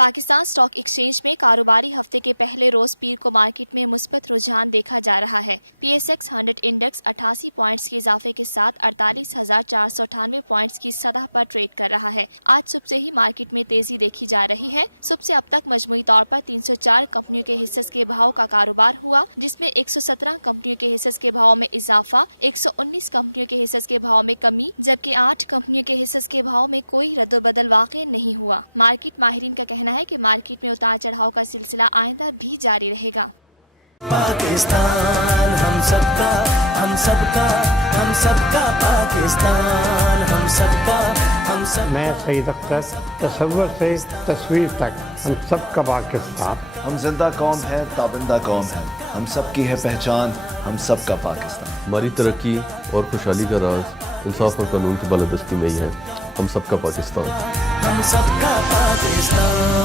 Pakistan stock exchange میں کاروباری ہفتے کے پہلے روز پیر کو مارکیٹ میں مثبت رجحان دیکھا جا رہا ہے۔ P S x hundred index 88 points کے اضافے کے ساتھ 48,498 پوائنٹس کی سطح پر ٹریڈ کر رہا ہے۔ آج صبح سے ہی مارکیٹ میں تیزی دیکھی جا رہی ہے۔ صبح سے اب تک مجموعی طور پر 304 کمپنیوں کے حصص کے بھاؤ کا کاروبار ہوا، جس میں 117 کمپنیوں کے حصص کے بھاؤ میں اضافہ، 119 کمپنیوں کے حصص کے بھاؤ میں کمی، جبکہ 8 کمپنیوں کے حصص کے بھاؤ میں کوئی ردبدل واقع نہیں ہوا۔ مارکیٹ ماہرین کا کہنا ہے کہ مارکیٹ میں اتار چڑھاؤ کا سلسلہ آئندہ بھی جاری رہے گا۔ پاکستان ہم سب کا، ہم سب کا، ہم سب کا پاکستان، ہم سب کا، ہم سب۔ میں سعید اختر، تصور سے تصویر تک ہم سب کا پاکستان۔ ہم زندہ قوم ہے، تابندہ قوم ہے، ہم سب کی ہے پہچان، ہم سب کا پاکستان۔ ہماری ترقی اور خوشحالی کا راز انصاف اور قانون کی بالادستی میں ہی ہے، ہم سب کا پاکستان۔ ہم سب کا پاکستان۔